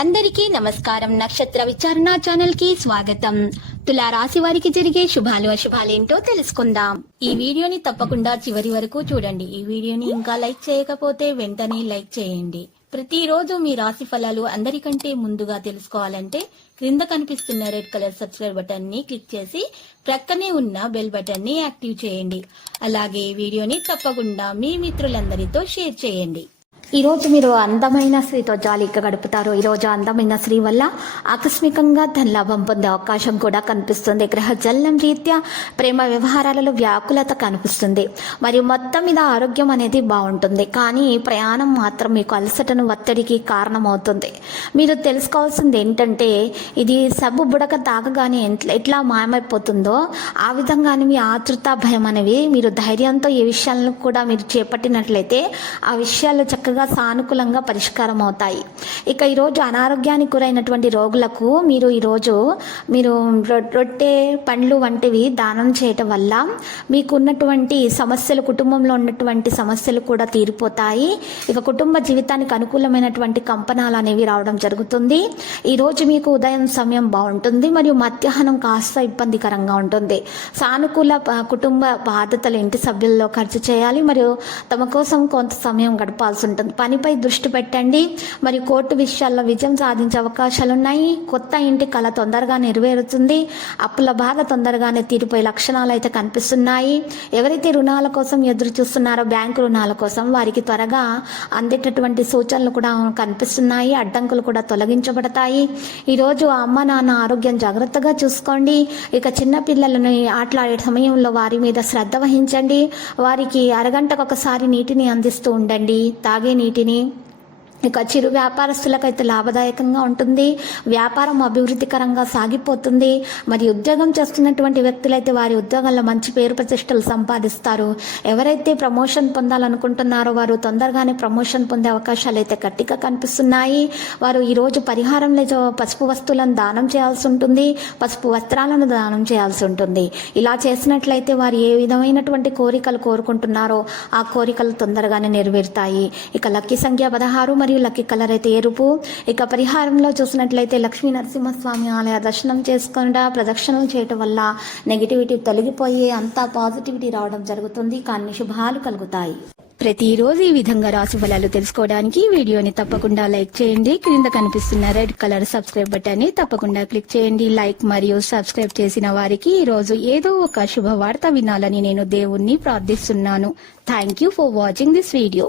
అందరికీ నమస్కారం. నక్షత్ర విచారణ ఛానల్ కి స్వాగతం. తులా రాశి వారికి జరిగే శుభాలు అశుభాలేంటో తెలుసుకుందాం. ఈ వీడియోని తప్పకుండా చివరి వరకు చూడండి. ఈ వీడియోని ఇంకా లైక్ చేయకపోతే వెంటనే లైక్ చేయండి. ప్రతిరోజు మీ రాశి ఫలాలు అందరికంటే ముందుగా తెలుసుకోవాలంటే క్రింద కనిపిస్తున్న రెడ్ కలర్ సబ్స్క్రైబ్ బటన్ ని క్లిక్ చేసి ప్రక్కనే ఉన్న బెల్ బటన్ ని యాక్టివ్ చేయండి. అలాగే ఈ వీడియోని తప్పకుండా మీ మిత్రులందరితో షేర్ చేయండి. ఈ రోజు మీరు అందమైన స్త్రీతో జాలీగా గడుపుతారు. ఈ రోజు అందమైన స్త్రీ వల్ల ఆకస్మికంగా ధనలాభం పొందే అవకాశం కూడా కనిపిస్తుంది. గ్రహ జల్లం రీత్యా ప్రేమ వ్యవహారాలలో వ్యాకులత కనిపిస్తుంది. మరియు మొత్తం మీద ఆరోగ్యం అనేది బాగుంటుంది. కానీ ప్రయాణం మాత్రం మీకు అలసటను ఒత్తిడికి కారణమవుతుంది. మీరు తెలుసుకోవాల్సింది ఏంటంటే ఇది సబ్బు బుడక తాగగానే ఎట్లా మాయమైపోతుందో ఆ విధంగానే మీ ఆతృత భయం అనేవి మీరు ధైర్యంతో ఏ విషయాలను కూడా మీరు చేపట్టినట్లయితే ఆ విషయాలు చక్కగా సానుకూలంగా పరిష్కారం అవుతాయి. ఇక ఈరోజు అనారోగ్యానికి గురైనటువంటి రోగులకు ఈరోజు మీరు రొట్టె పండ్లు వంటివి దానం చేయటం వల్ల మీకు ఉన్నటువంటి సమస్యలు, కుటుంబంలో ఉన్నటువంటి సమస్యలు కూడా తీరిపోతాయి. ఇక కుటుంబ జీవితానికి అనుకూలమైనటువంటి కంపనాలు అనేవి రావడం జరుగుతుంది. ఈరోజు మీకు ఉదయం సమయం బాగుంటుంది మరియు మధ్యాహ్నం కాస్త ఇబ్బందికరంగా ఉంటుంది. సానుకూల కుటుంబ బాధ్యతలు ఇంటి సభ్యుల్లో ఖర్చు చేయాలి మరియు తమ కోసం కొంత సమయం గడపాల్సి ఉంటుంది. పనిపై దృష్టి పెట్టండి మరియు కోర్టు విషయాల్లో విజయం సాధించే అవకాశాలున్నాయి. కొత్త ఇంటి కళ తొందరగా నెరవేరుతుంది. అప్పుల బాధ తొందరగానే తీరిపోయే లక్షణాలు అయితే కనిపిస్తున్నాయి. ఎవరైతే రుణాల కోసం ఎదురు చూస్తున్నారో బ్యాంకు రుణాల కోసం వారికి త్వరగా అందేటటువంటి సూచనలు కూడా కనిపిస్తున్నాయి. అడ్డంకులు కూడా తొలగించబడతాయి. ఈరోజు అమ్మ నాన్న ఆరోగ్యం జాగ్రత్తగా చూసుకోండి. ఇక చిన్న పిల్లలను ఆటలాడే సమయంలో వారి మీద శ్రద్ధ వహించండి. వారికి అరగంటకు ఒకసారి నీటిని అందిస్తూ ఉండండి, తాగే నీటిని. ఇక చిరు వ్యాపారస్తులకైతే లాభదాయకంగా ఉంటుంది. వ్యాపారం అభివృద్ధికరంగా సాగిపోతుంది. మరి ఉద్యోగం చేస్తున్నటువంటి వ్యక్తులైతే వారి ఉద్యోగాల్లో మంచి పేరు ప్రతిష్టలు సంపాదిస్తారు. ఎవరైతే ప్రమోషన్ పొందాలనుకుంటున్నారో వారు తొందరగానే ప్రమోషన్ పొందే అవకాశాలు అయితే గట్టిగా కనిపిస్తున్నాయి. వారు ఈరోజు పరిహారంలో పసుపు వస్తువులను దానం చేయాల్సి ఉంటుంది, పసుపు వస్త్రాలను దానం చేయాల్సి ఉంటుంది. ఇలా చేసినట్లయితే వారు ఏ విధమైనటువంటి కోరికలు కోరుకుంటున్నారో ఆ కోరికలు తొందరగానే నెరవేరుతాయి. ఇక లక్కీ సంఖ్య 16 మరియు లక్కీ కలర్ అయితే ఎరుపు. ఇక పరిహారంలో చూసినట్లయితే లక్ష్మీ నరసింహస్వామి ఆలయ దర్శనం చేసుకుండా ప్రదక్షిణలు చేయటం వల్ల నెగిటివిటీ తొలగిపోయి అంతా పాజిటివిటీ రావడం జరుగుతుంది. కానీ శుభాలు కలుగుతాయి. ప్రతిరోజు ఈ విధంగా రాశి ఫలాలు తెలుసుకోవడానికి వీడియోని తప్పకుండా లైక్ చేయండి. క్రింద కనిపిస్తున్న రెడ్ కలర్ సబ్స్క్రైబ్ బటన్ ని తప్పకుండా క్లిక్ చేయండి. లైక్ మరియు సబ్స్క్రైబ్ చేసిన వారికి ఈ రోజు ఏదో ఒక శుభవార్త వినాలని నేను దేవుణ్ణి ప్రార్థిస్తున్నాను. Thank you for watching this video.